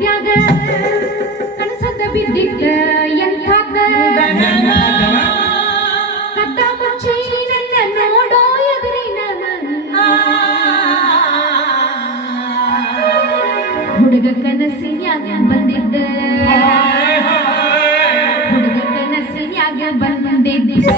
ವಿದ್ಯಾಗ ಕನಸದ ಬಿದ್ದಿದ್ದ ಎಂಥಾದ ಕದ್ದ ಮುಚ್ಚಿ ನನ್ನ ನೋಡೋ ಎದುರಿನ ಹುಡುಗ ಕನಸಿನ್ಯಾಗ ಬಂದಿದ್ದ. ಹುಡುಗ ಕನಸಿನ್ಯಾಗ ಬಂದಿದ್ದ.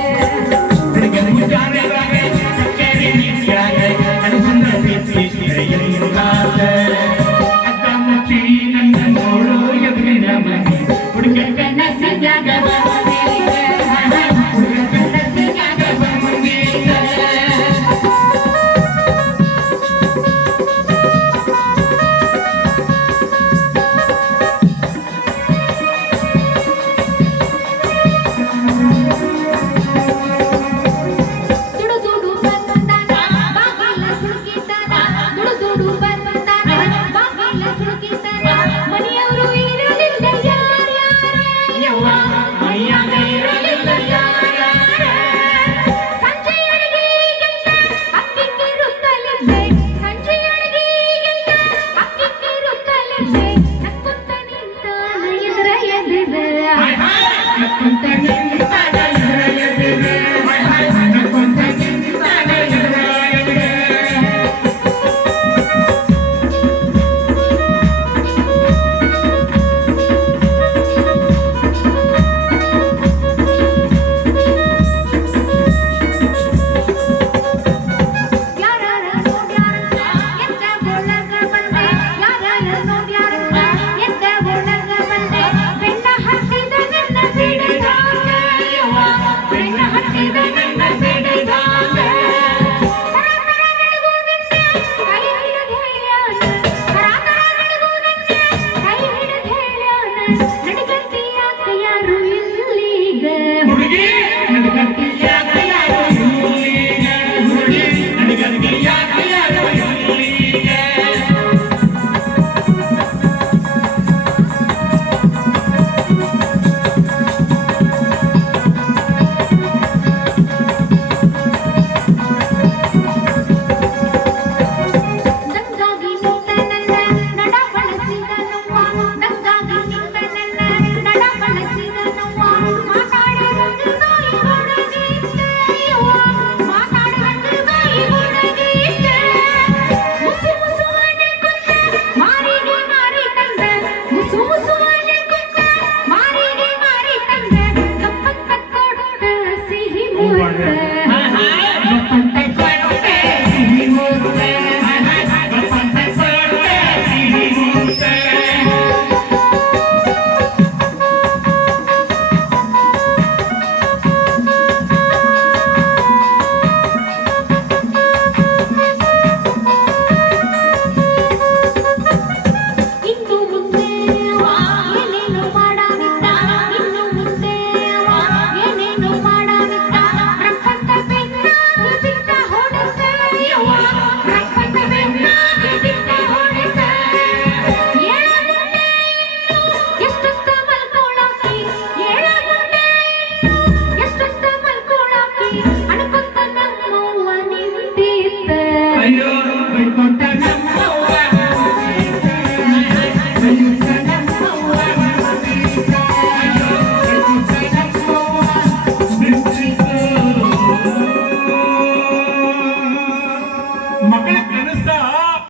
no